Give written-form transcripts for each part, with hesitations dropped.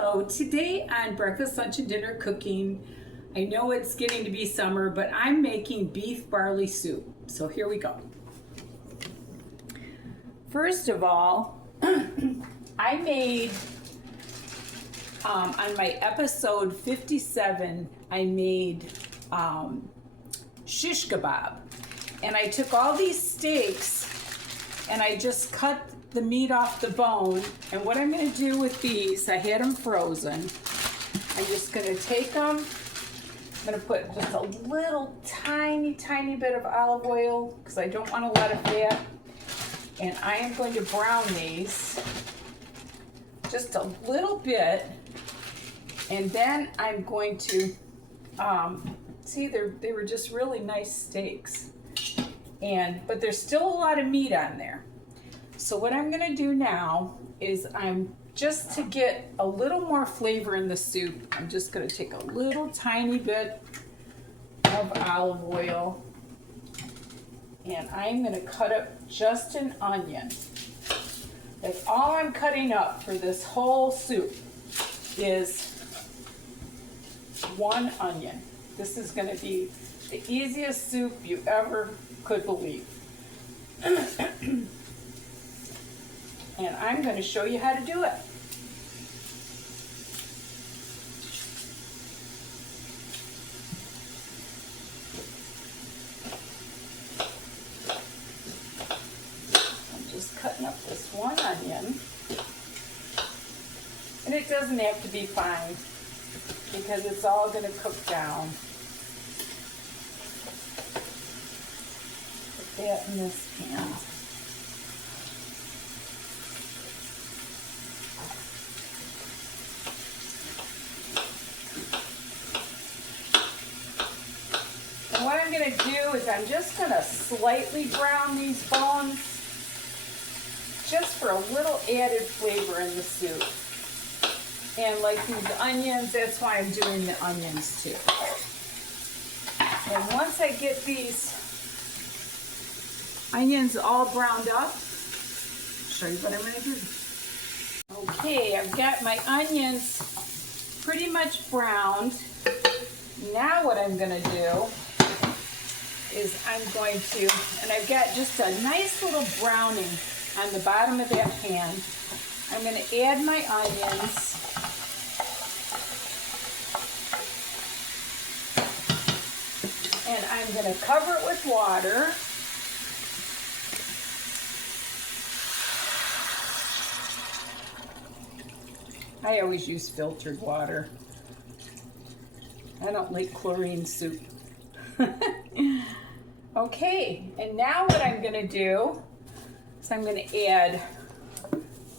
Hello, today on Breakfast, Lunch, and Dinner Cooking, I know it's getting to be summer, but I'm making beef barley soup. So here we go. First of all, I made, on my episode 57, I made shish kebab. And I took all these steaks and I just cut the meat off the bone. And what I'm going to do with these, I had them frozen. I'm just going to take them. I'm going to put just a little tiny bit of olive oil because I don't want a lot of fat. And I am going to brown these just a little bit. And then I'm going to, see, they were just really nice steaks. But there's still a lot of meat on there. So what I'm gonna do now is just to get a little more flavor in the soup, I'm just gonna take a little tiny bit of olive oil and I'm gonna cut up just an onion. That's all I'm cutting up for this whole soup is one onion. This is gonna be the easiest soup you ever could believe. And I'm going to show you how to do it. I'm just cutting up this one onion. And it doesn't have to be fine because it's all going to cook down. Put that in this pan. What I'm going to do is I'm just going to slightly brown these bones just for a little added flavor in the soup. And like these onions, that's why I'm doing the onions too. And once I get these onions all browned up, I'll show you what I'm going to do. Okay, I've got my onions pretty much browned. Now what I'm going to do is I'm going to, and I've got just a nice little browning on the bottom of that pan. I'm going to add my onions. And I'm going to cover it with water. I always use filtered water. I don't like chlorine soup. Okay, and now what I'm going to do is I'm going to add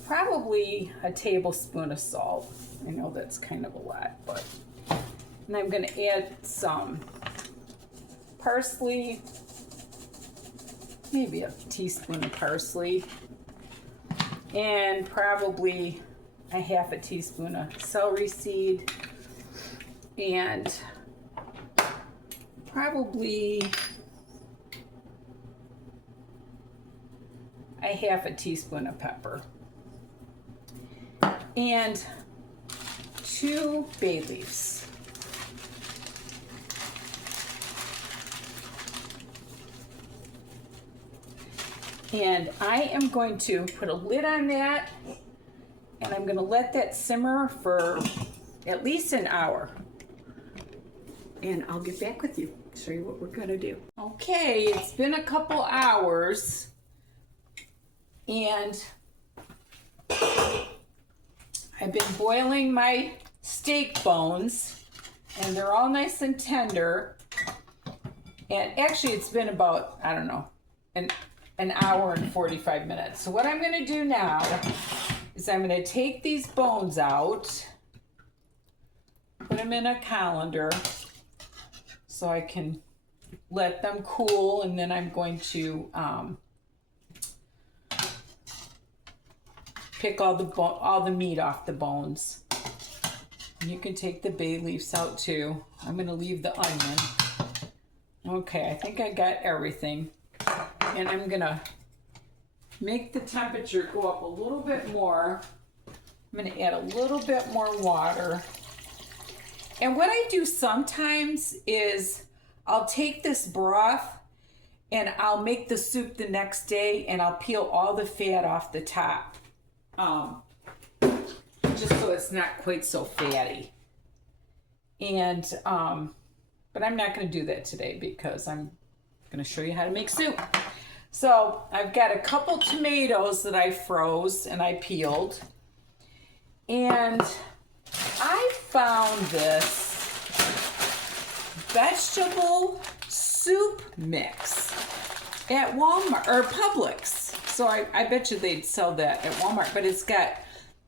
probably a tablespoon of salt. I know that's kind of a lot, but and I'm going to add some parsley, maybe a teaspoon of parsley, and probably a half a teaspoon of celery seed, and probably a half a teaspoon of pepper and 2 bay leaves. And I am going to put a lid on that and I'm going to let that simmer for at least an hour. And I'll get back with you, show you what we're gonna do. Okay, it's been a couple hours and I've been boiling my steak bones and they're all nice and tender. And actually it's been about, I don't know, an hour and 45 minutes. So what I'm gonna do now is I'm gonna take these bones out, put them in a colander, so I can let them cool, and then I'm going to pick all the meat off the bones. And you can take the bay leaves out too. I'm going to leave the onion. Okay, I think I got everything. And I'm going to make the temperature go up a little bit more I'm going to add a little bit more water. And what I do sometimes is I'll take this broth and I'll make the soup the next day and I'll peel all the fat off the top. Just so it's not quite so fatty. And, but I'm not going to do that today because I'm going to show you how to make soup. So I've got a couple tomatoes that I froze and I peeled. And I found this vegetable soup mix at Walmart or Publix. So I bet you they'd sell that at Walmart. But it's got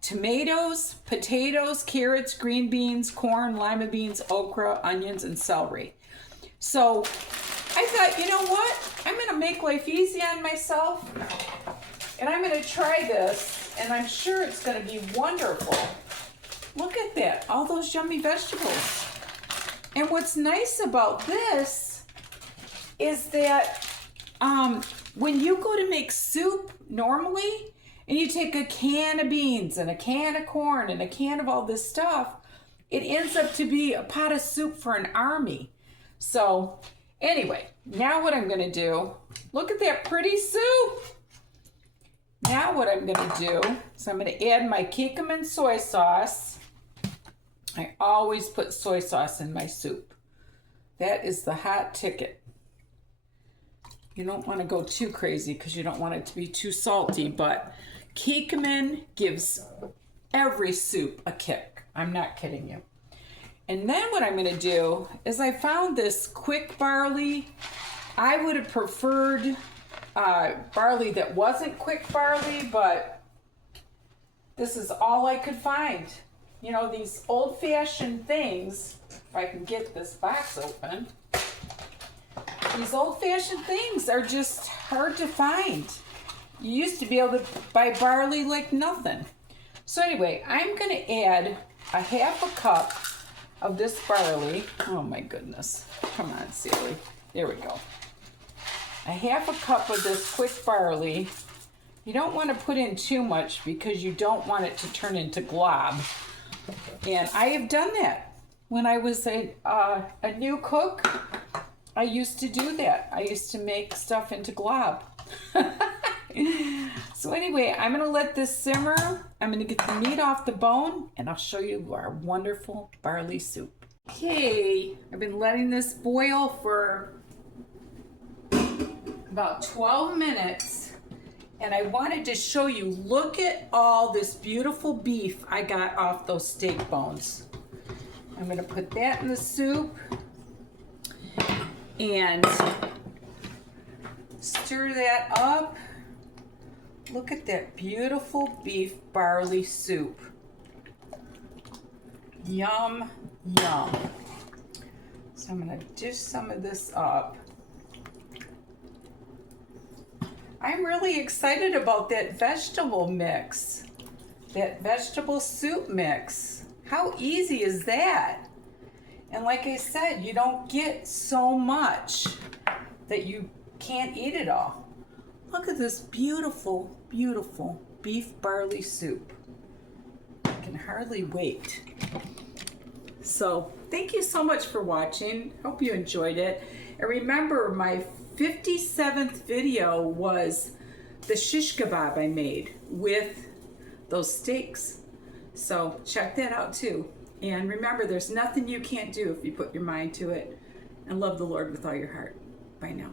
tomatoes, potatoes, carrots, green beans, corn, lima beans, okra, onions, and celery. So I thought, you know what? I'm going to make life easy on myself. And I'm going to try this. And I'm sure it's going to be wonderful. Look at that. All those yummy vegetables. And what's nice about this is that when you go to make soup normally, and you take a can of beans and a can of corn and a can of all this stuff, it ends up to be a pot of soup for an army. So anyway, now what I'm going to do, look at that pretty soup. Now what I'm going to do is I'm going to add my Kikomen soy sauce. I always put soy sauce in my soup. That is the hot ticket. You don't want to go too crazy because you don't want it to be too salty, but Kikomen gives every soup a kick. I'm not kidding you. And then what I'm going to do is I found this Quick barley. I would have preferred barley that wasn't Quick barley, but this is all I could find. You know, these old-fashioned things, if I can get this box open, these old-fashioned things are just hard to find. You used to be able to buy barley like nothing. So anyway, I'm going to add a half a cup of this barley. Oh my goodness. Come on, Celery. There we go. A half a cup of this Quick barley. You don't want to put in too much because you don't want it to turn into glob. And I have done that. When I was a new cook, I used to do that. I used to make stuff into glob. So anyway, I'm going to let this simmer. I'm going to get the meat off the bone, and I'll show you our wonderful barley soup. Okay, I've been letting this boil for about 12 minutes, and I wanted to show you, look at all this beautiful beef I got off those steak bones. I'm going to put that in the soup and stir that up. Look at that beautiful beef barley soup. Yum, yum. So I'm going to dish some of this up. I'm really excited about that vegetable mix, that vegetable soup mix. How easy is that? And like I said, you don't get so much that you can't eat it all. Look at this beautiful, beautiful beef barley soup. I can hardly wait. So thank you so much for watching. Hope you enjoyed it. And remember, my 57th video was the shish kebab I made with those steaks. So check that out too. And remember, there's nothing you can't do if you put your mind to it. And love the Lord with all your heart. Bye now.